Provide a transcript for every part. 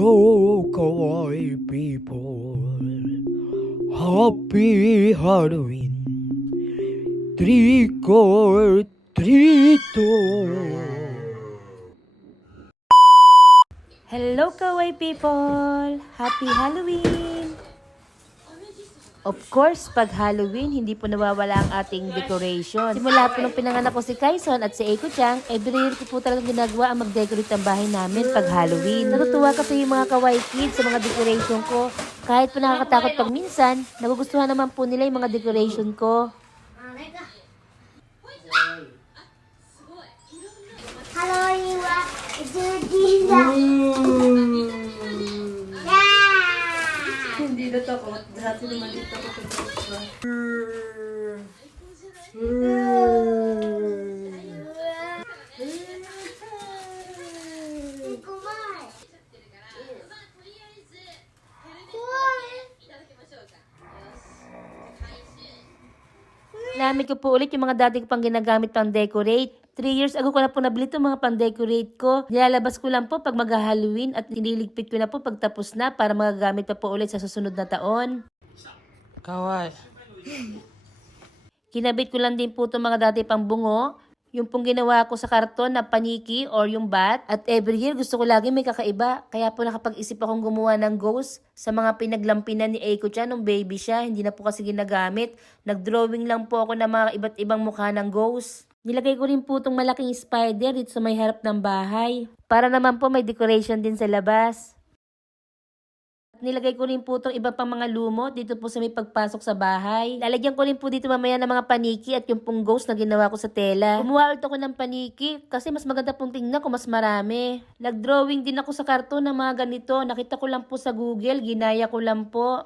Hello, kawaii people. Happy Halloween. Trick or treat. Hello, Kawaii people! Happy Halloween! Of course, pag Halloween, hindi po nawawala ang ating decoration. Simula po nung pinanganak ko si Kaison at si Eiko Chang, every year ko po talagang ginagawa ang mag-decorate ang bahay namin pag Halloween. Natutuwa kasi yung mga Kawaii kids sa mga decoration ko. Kahit po nakakatakot pag minsan, nagugustuhan naman po nila yung mga decoration ko. Hindi na takot. Dati naman dito ako pagkakaswa. Namit ko po ulit yung mga dati ko pang ginagamit pang decorate. 3 years ago ko na po nabili itong mga pang decorate ko. Nilalabas ko lang po pag mag-Halloween at nililigpit ko na po pag tapos na para magagamit pa po ulit sa susunod na taon. Kawaii. Kinabit ko lang din po itong mga dati pang bungo. Yung pong ginawa ko sa karton na paniki or yung bat. At every year gusto ko lagi may kakaiba. Kaya po nakapag-isip akong gumawa ng ghost sa mga pinaglampinan ni Eiko Chan nung baby siya. Hindi na po kasi ginagamit. Nag-drawing lang po ako ng mga iba't ibang mukha ng ghost. Nilagay ko rin po itong malaking spider dito sa may harap ng bahay. Para naman po may decoration din sa labas. Nilagay ko rin po itong iba pang mga lumot dito po sa may pagpasok sa bahay. Lalagyan ko rin po dito mamaya ng mga paniki at yung pong ghost na ginawa ko sa tela. Gumawa ulit ako ng paniki kasi mas maganda pong tingnan kung mas marami. Nag-drawing din ako sa karton ng mga ganito. Nakita ko lang po sa Google, ginaya ko lang po.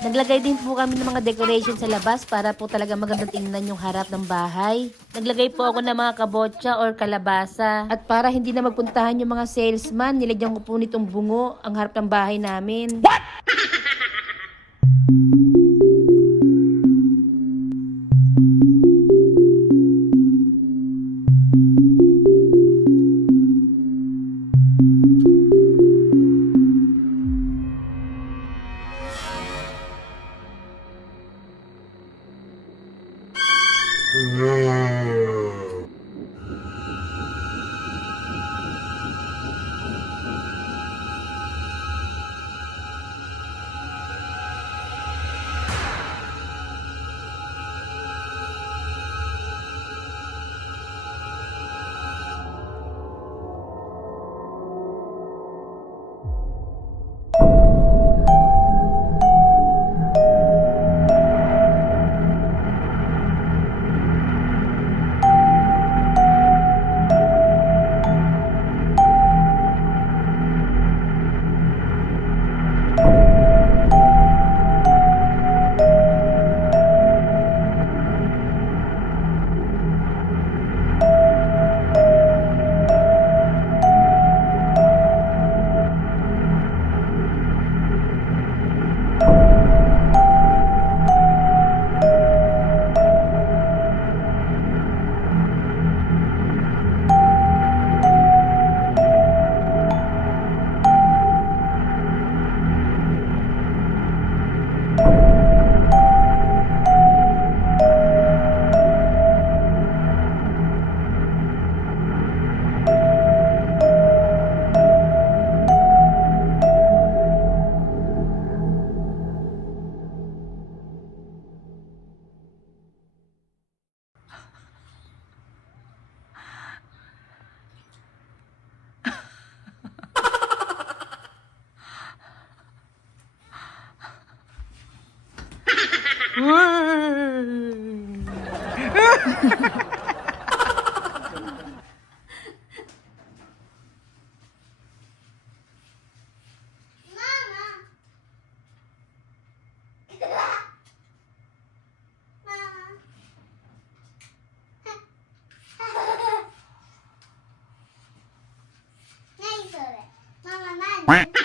Naglagay din po kami ng mga decoration sa labas para po talaga magandang tingnan yung harap ng bahay. Naglagay po ako ng mga kabotsa or kalabasa. At para hindi na magpuntahan yung mga salesman, nilagyan ko po nitong bungo ang harap ng bahay namin. What?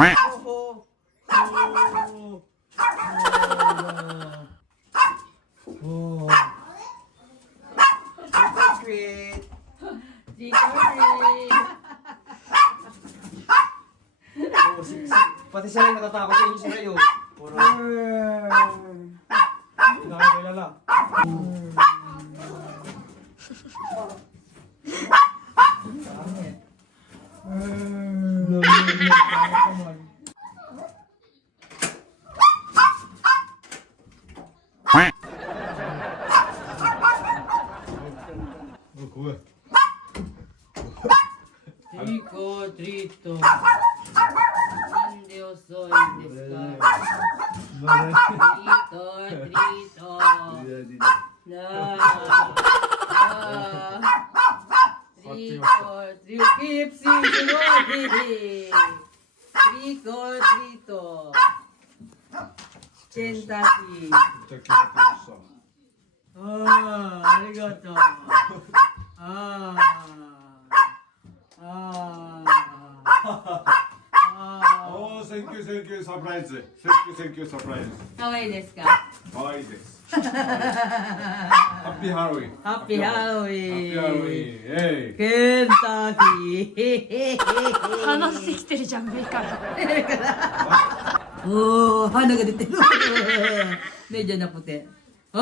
Sweet. Oh, pati siya rin natatakot sa inyo si Rayo. Puro. Nakakilala. Trick or treat. Nande osoy desu ka? Treat or treat. Trick or treat. KFC sunod. Trick or treat. Kentucky. arigato. Oh, thank you, surprise. Thank you, surprise. かわいいですか？かわいいです。ハッピーハロウィン。ハッピーハロウィン。ハッピーハロウィン。えい。ケンタッキー。鼻出てきてるじゃん、目から。おー、鼻が出てる。目じゃなくて。おー